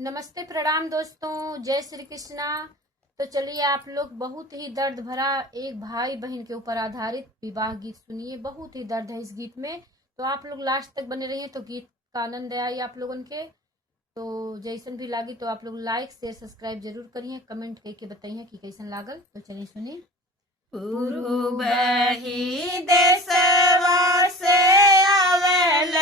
नमस्ते, प्रणाम दोस्तों, जय श्री कृष्णा। तो चलिए आप लोग बहुत ही दर्द भरा एक भाई बहन के ऊपर आधारित विवाह गीत सुनिए। बहुत ही दर्द है इस गीत में। तो आप लोग लास्ट तक बने रहिए तो गीत का आनंद आए आप लोगन के। तो जैसन भी लागी तो आप लोग लाइक शेयर सब्सक्राइब जरूर करिए, कमेंट करके बताइए कि कैसन लागल। तो चलिए सुनिए। पूर्वहि देशवा से आवेल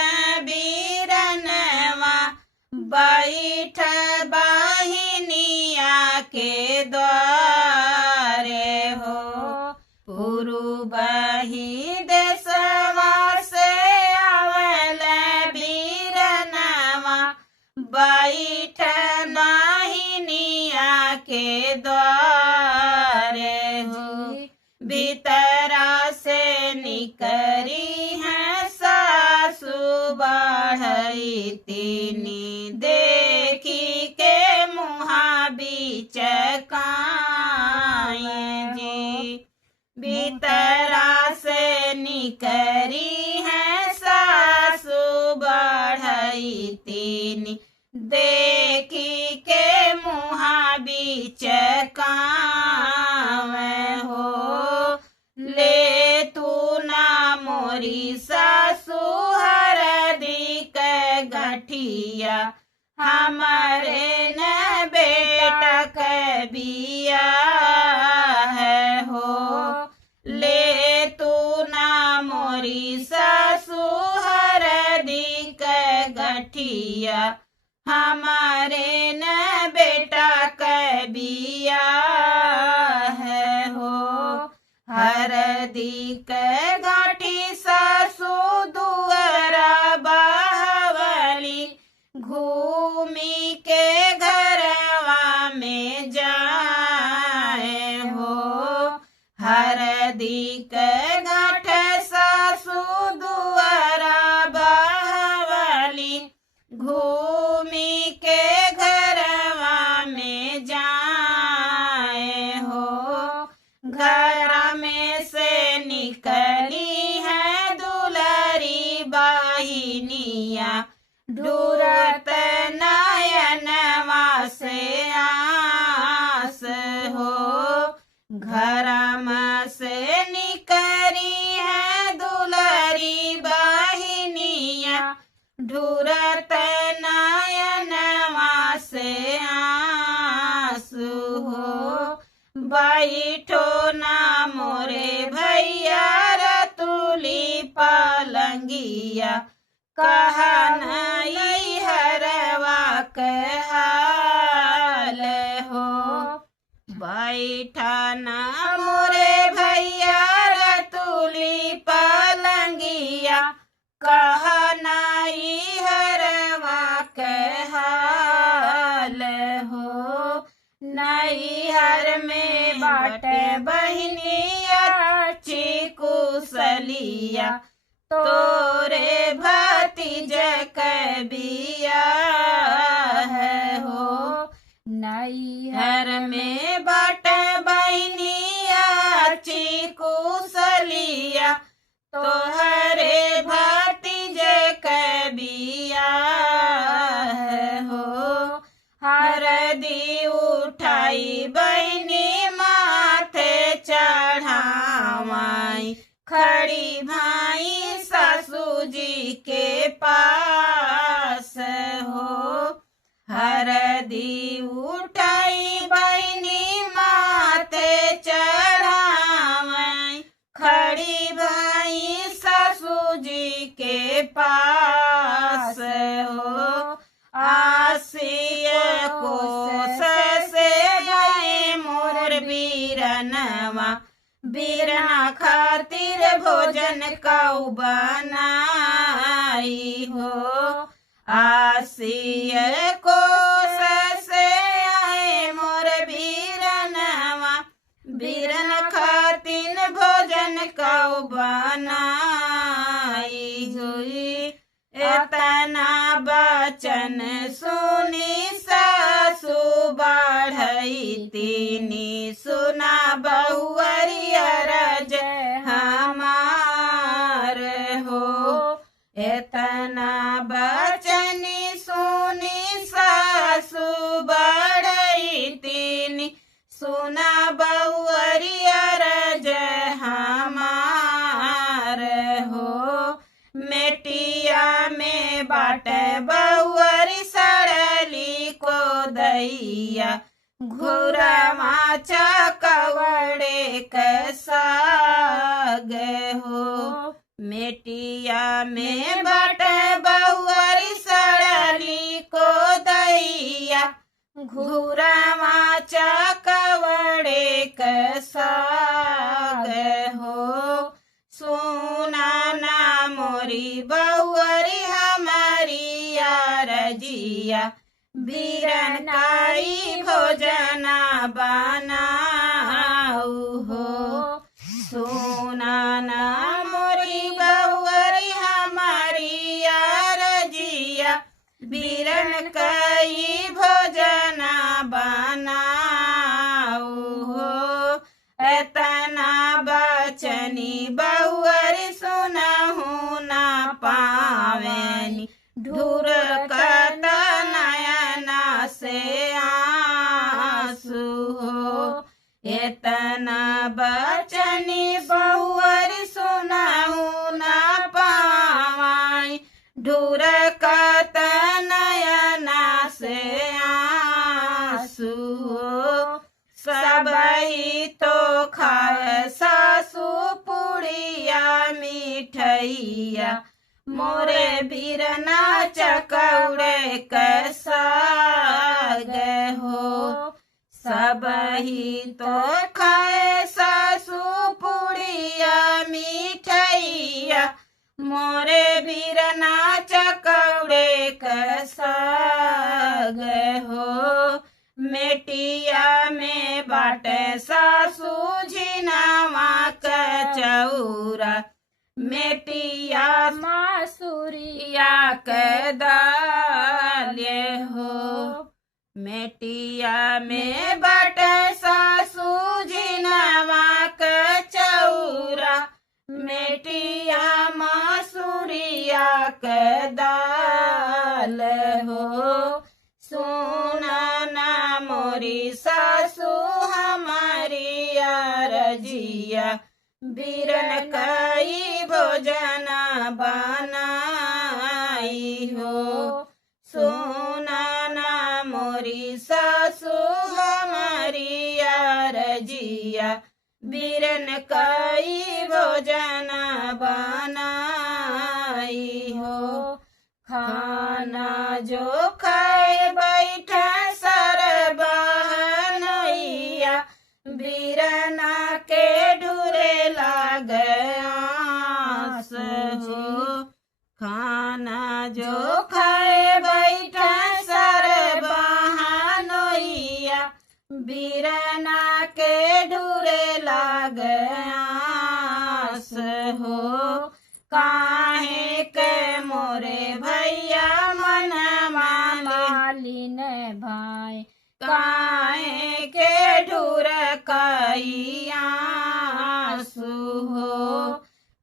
बीरनवा, बैठ बहिनिया के द्वारे हो। पूर्वहि देशवा से आवेल बीरनवा, बैठ बहिनिया के द्वारे हो। भीतरा से निकरी है सासु बढ़ई तीनी, देखी के मुहा बीच जी। भीतरा से निकरी है सासु बढ़ई तीनी, देखी के मुहा बीच हो। ले तू ना मोरी सासु हरदी के गठिया, हमारे न बेटा के बिया है हो। ले तू ना मोरी सासु हरदी के गठिया, हमारे न बेटा के बिया है हो। हरदी के गाठी सासु दुअरा बावली, घूमी के घरवा में जाए हो। हरदी के गाठ सासु दुअरा बावली, घूमी के घरवा में जाए हो। घर में से निकली है दुलारी बहिनिया, ढूरत नयनवा से आस हो। घर में से निकली है दुलारी बहिनिया, ढूरत नयनवा से आस हो। बैठो ना मोरे भैया रतुली पलंगिया, कहा नहीं हरवा के हाल हो। बैठा ना मोरे भैया रतुली पलंगिया, कहा नहीं हरवा के हाल हो। नैहर में बाटे बहनिया चिकुसलिया, तोरे भतीज के बिया है हो। नैहर में बाटे बहनिया चिकुसलिया, तोहरे भतीज के बिया है हो। हरदी उठाई बहनी माथे चढ़ावाई, खड़ी भाई सासू जी के पास हो। हरदी उठाई बहनी माथे चढ़ावाई, खड़ी भाई सासू जी के पास हो। आसिय कोस से गए मोर बीरनवा, बीरना खातिर भोजन कऊ बनाई हो। आसिय कोस से आए मोर बीरनवा, बीरन खातिर भोजन कऊ बनाई हुई। एतना बचन सुनी सासु बढ़ई तीनी, सुना बहुअरिया रज हमार हो। एतना बचन सुनी सासु दैया घुरमा चकवड़े कसाग हो मेटिया में बट बहुअरी सड़ली को दैया घुरमा चकवड़े कसाग हो सुना ना मोरी बहुअरी हमारी रजिया बीरन काई भोजना बनाऊ हो सुना ना मोरी बहुअरी हमारी रजिया बीरन काई भोजना बनाऊ हो एतना बचनी बहुअरी सुनहु ना पावेनी ढूर कत नयना से आंसू हो एतना बचनी बहुअरी सुनहु ना पावाई ढूर कत नयना से आंसू हो सबही तो खाए सासू पुड़िया मिठैया मोरे बीरना चकौड़े कसाग हो सबही तो खाए सासू पुड़िया मिठैया मोरे बीरना चकौड़े कसाग हो मेटिया में बाटे सासू झिनावा कचौरा मेटिया मासूरिया के दाले हो मेटिया में बाटे सासू झिनावा कचौरा मेटिया मासूरिया के दाल हो सुना ना मोरी सासू हमारी रजिया बीरन काई भोजना बनाई हो सुना ना मोरी सासू हमारी रजिया बीरन काई भोजना बनाई हो खाना जो खाए बैठा सर बहनैया बीरना के ढूरे लाग आस हो खाना जो खाए बैठा सर बहनैया बीरना के ढूरे लाग आस हो काहे के मोरे भैया मन मालिन भाई काहे के ढूर कई आंसू हो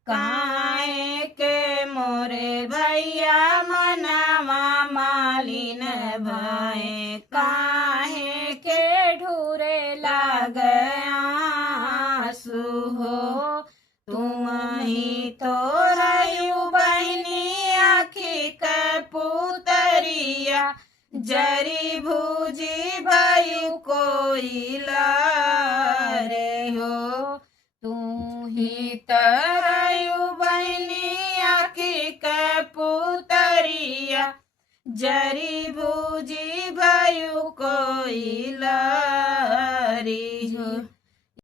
काहे के मोरे भैया मनवा मालिन भाई काहे के ढूरे लाग आंसू हो तुम ही तो रयु बहनी आखी कपूतरिया जरी भूजी भयु कोई लारे हो तू ही तरयु बहनी आखी कपूतरिया जरी भूजी भयु कोई लारे